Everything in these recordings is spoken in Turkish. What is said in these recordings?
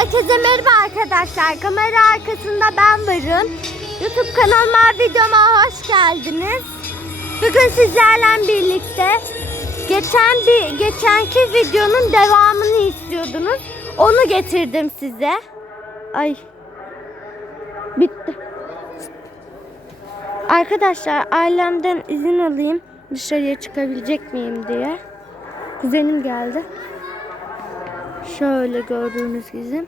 Herkese merhaba arkadaşlar. Kamera arkasında ben varım. YouTube kanalıma videoma hoş geldiniz. Bugün sizlerle birlikte geçen bir geçenki videonun devamını istiyordunuz. Onu getirdim size. Ay. Bitti. Arkadaşlar ailemden izin alayım dışarıya çıkabilecek miyim diye. Kuzenim geldi. Şöyle gördüğünüz gibi.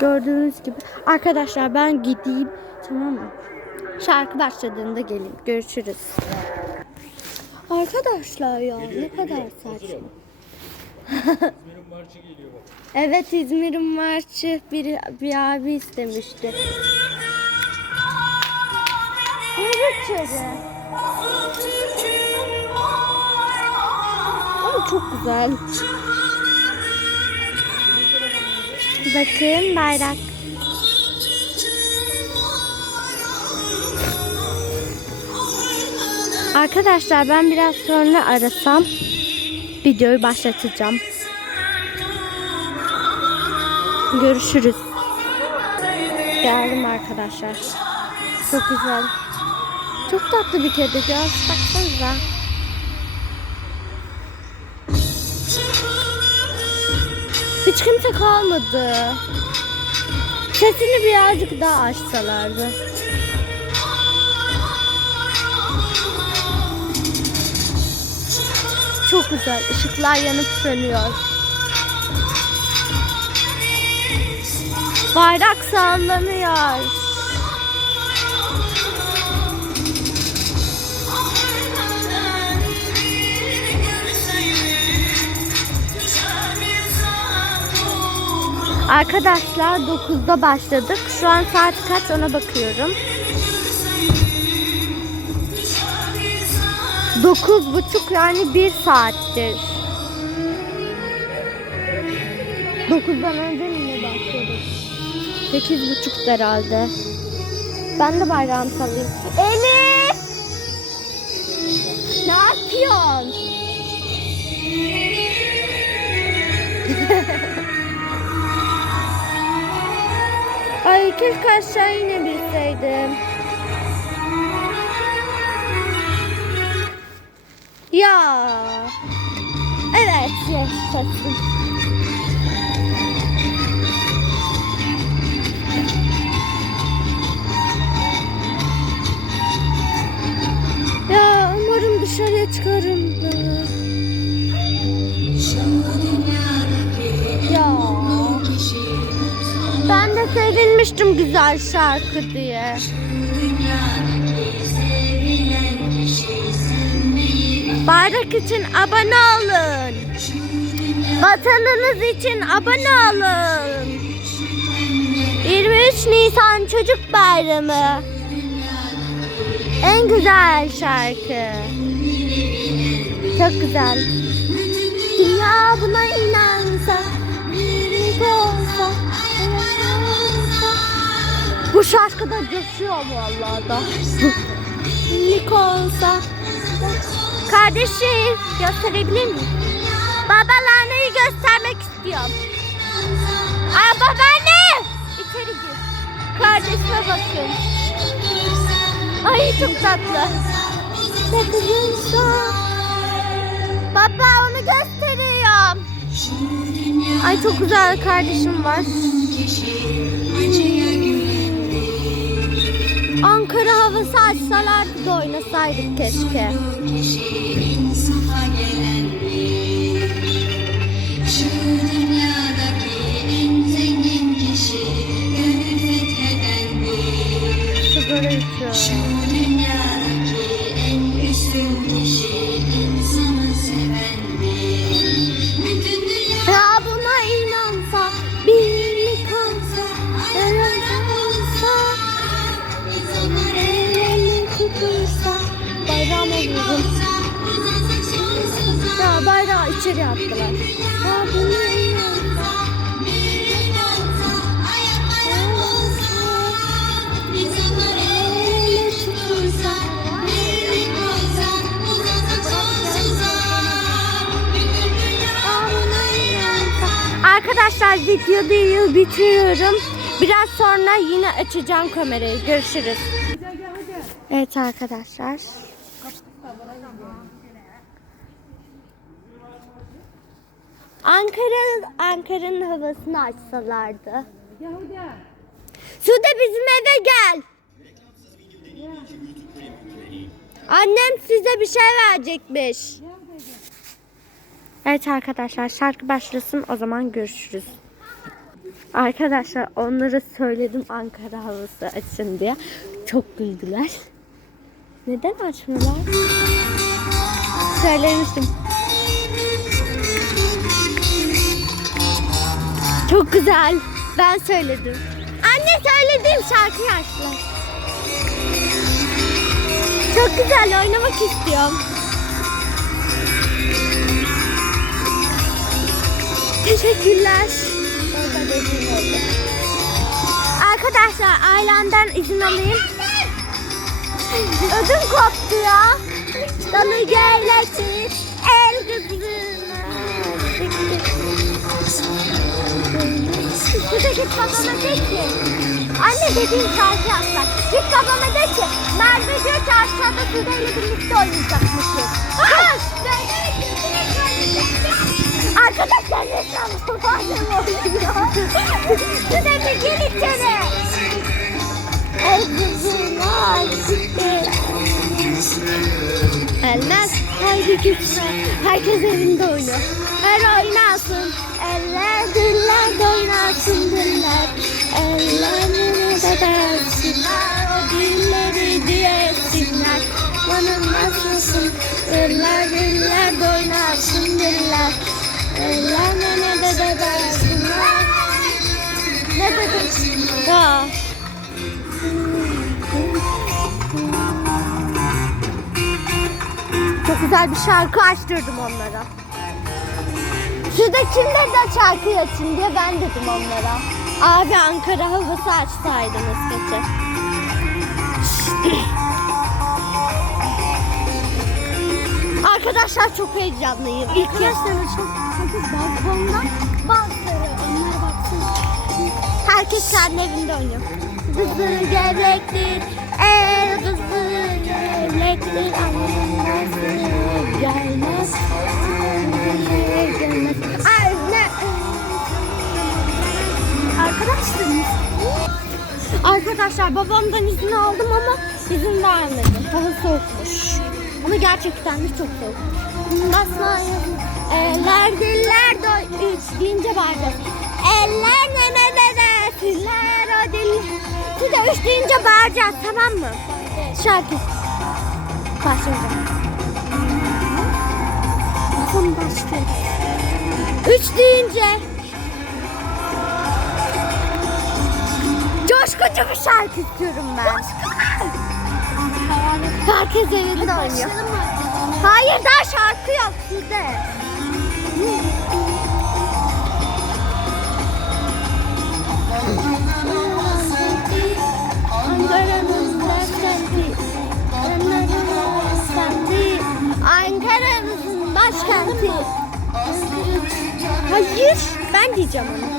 Gördüğünüz gibi. Arkadaşlar ben gideyim. Tamam mı? Şarkı başladığında gelin. Görüşürüz. Arkadaşlar ya ne kadar saçma. İzmir'in marşı geliyor bak. Evet İzmir'in marşı bir, bir abi istemişti. Evet içeri. Ama çok güzel. Bakın bayrak. Arkadaşlar ben biraz sonra arasam videoyu başlatacağım. Görüşürüz. Geldim arkadaşlar. Çok güzel. Çok tatlı bir kedi ya. Baksanıza. Hiç kimse kalmadı. Sesini birazcık daha açsalardı. Çok güzel. Işıklar yanıp sönüyor. Bayrak sallanıyor. Arkadaşlar 9'da başladık. Şu an saat kaç ona bakıyorum. Dokuz buçuk yani bir saattir. Dokuzdan önce mi başladık? Sekiz buçuk herhalde. Ben de bayrağımı sallayayım. Elif! Ne yapıyorsun? Ay keşke aşağı inebilseydim. Ya. Evet yaşasın. Ya umarım dışarıya çıkarım Sevinmiştim güzel şarkı diye. Bayrak için abone olun. Vatanınız için abone olun. 23 Nisan Çocuk Bayramı. En güzel şarkı. Çok güzel. Dünya buna inansa, Bu şarkıda coşuyor vallahi da. Birlik olsa. Kardeşim gösterebilir miyim? Babalarını göstermek istiyorum. Aa babaanne! İçeri gir. Kardeşime bakın. Ay çok tatlı. Baba onu gösteriyorum. Ay çok güzel kardeşim var. Ankara havası açsalardı da oynasaydık keşke. içeri attılar. Aa, bunu Arkadaşlar videoyu bitiriyorum. Biraz sonra yine açacağım kamerayı. Görüşürüz. Evet arkadaşlar. Ankara Ankara'nın havasını açsalardı. Sude bizim eve gel. Annem size bir şey verecekmiş. Evet arkadaşlar şarkı başlasın o zaman görüşürüz. Arkadaşlar onlara söyledim Ankara havası açın diye. Çok güldüler. Neden açmıyorlar? Söylemiştim. Çok güzel. Ben söyledim. Anne söylediğim şarkıyı açtılar. Çok güzel oynamak istiyorum. Teşekkürler. Arkadaşlar ailemden izin alayım. Ödüm koptu ya. Dalı gelesin el kızına. Bu git babama de ki. Anne dediğim şarkı yapsak. Git babama de ki. Merve diyor ki aşağıda Sude ile birlikte oynayacakmışız. Koş. Arkadaşlar ne sanırım bazen oluyor. Sude bir gel içeri. El kızına gitti. Haydi gitme. Herkes evinde oynuyor. Her oynasın. Eller diller oynasın diller. Ellerini de versinler. O dilleri diyesinler. Bana nasılsın? Eller diller oynasın diller. Ellerini de de versinler. Ne dedim? Güzel bir şarkı açtırdım onlara. Şurada kim dedi şarkı açın diye ben dedim onlara. Abi Ankara havası açsaydınız keşke. Arkadaşlar çok heyecanlıyım. İlk Arkadaşlar çok çok balkonda bazıları onlara baksın. Herkes kendi evinde oynuyor. Kızı gerektir, el kızı gerektir, anlamaz gelmez. gelmez. Anne. Arkadaşlar. Arkadaşlar babamdan izin aldım ama izin vermedi. Hava soğukmuş. Ama gerçekten de çok soğuk. Basmayın. Diller doy. Üç deyince bağıracağız. Eller ne ne ne ne. Diller o diller. Siz de üç deyince bağıracağız tamam mı? Şarkı. Başlayacağım. Tamam başlayalım. Üç deyince. Coşkucu bir şarkı istiyorum ben. Herkes evinde oynuyor. Hayır daha şarkı yok sizde. Başkenti. Hayır ben diyeceğim onu.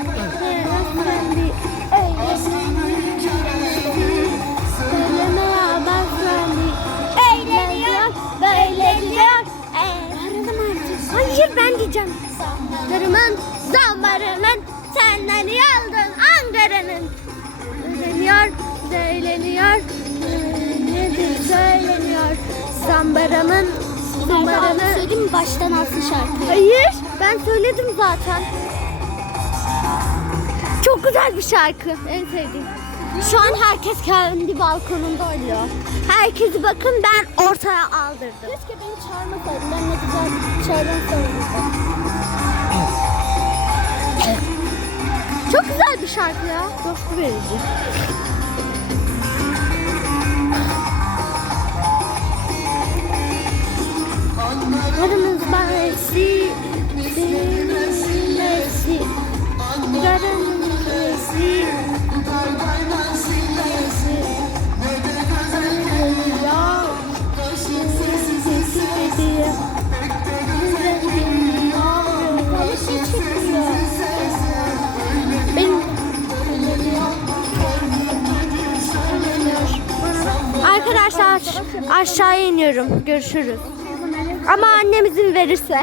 Hayır ben diyeceğim. Zambarımın, zambarımın senden iyi aldın Ankara'nın. Söyleniyor, söyleniyor. Nedir söyleniyor. Zambaramın, zambaramın. Söyleyeyim mi? Baştan alsın şarkıyı. Hayır ben söyledim zaten. Çok güzel bir şarkı. En sevdiğim. Şu an herkes kendi balkonunda oynuyor. Herkesi bakın ben ortaya aldırdım. Keşke beni çağırmasaydın. Ben ne güzel söyledim. Çok güzel bir şarkı ya. Coşku verici. Varımız bahsi Silmesi Arkadaşlar aşağıya iniyorum. Görüşürüz. Ama annem izin verirse.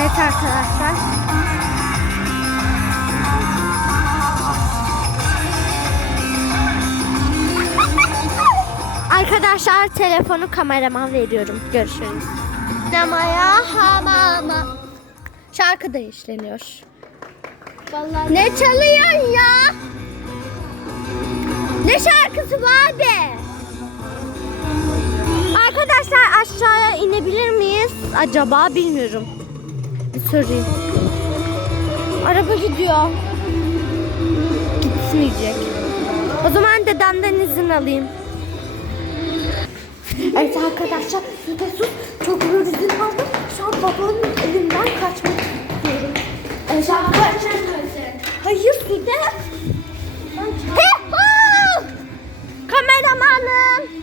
Evet arkadaşlar. Arkadaşlar telefonu kameraman veriyorum. Görüşürüz. Sinemaya hamama. Şarkı da işleniyor. Vallahi Ne çalıyorsun ya? Ne şarkısı var be? Aşağıya inebilir miyiz? Acaba bilmiyorum. Bir sorayım. Araba gidiyor. Gitmeyecek. O zaman dedemden izin alayım. Evet arkadaşlar Sude sus. Çok zor izin aldım. Şu an babamın elinden kaçmak istiyorum. Evet arkadaşlar. Hayır Sude. Kameramanım.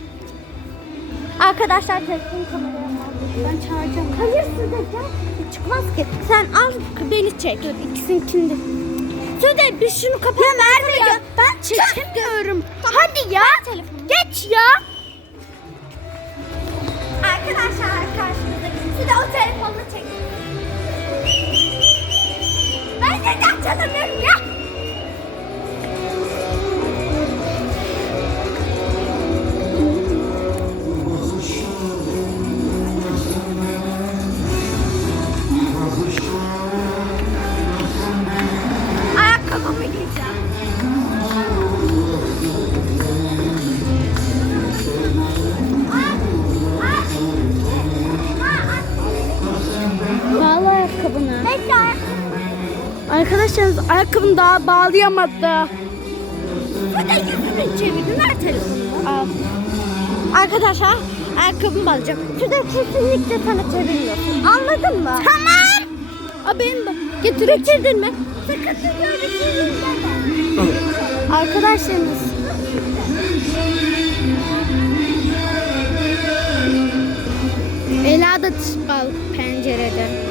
Arkadaşlar telefon kameramanım. ben çağıracağım. Hayır Sude gel. Çıkmaz ki. Sen al beni çek. Dur ikisini kimdi? Sude bir şunu kapat. Ya verme ya. Ben çekemiyorum. Hadi ya. Geç ya. Arkadaşlar karşınızda Sude o telefonunu çek. Ben neden çalamıyorum ya? Arkadaşlarınız ayakkabını daha bağlayamadı. Sude yüzümü çevirdi. Ver telefonunu. Al. Arkadaşlar ayakkabımı bağlayacağım. Sude kesinlikle sana çevirmiyorsun. Anladın mı? Tamam. Aa benim de. Getir. Getirdin mi? Sıkıntı görürsün. Arkadaşlarınız. Ela da bal pencerede.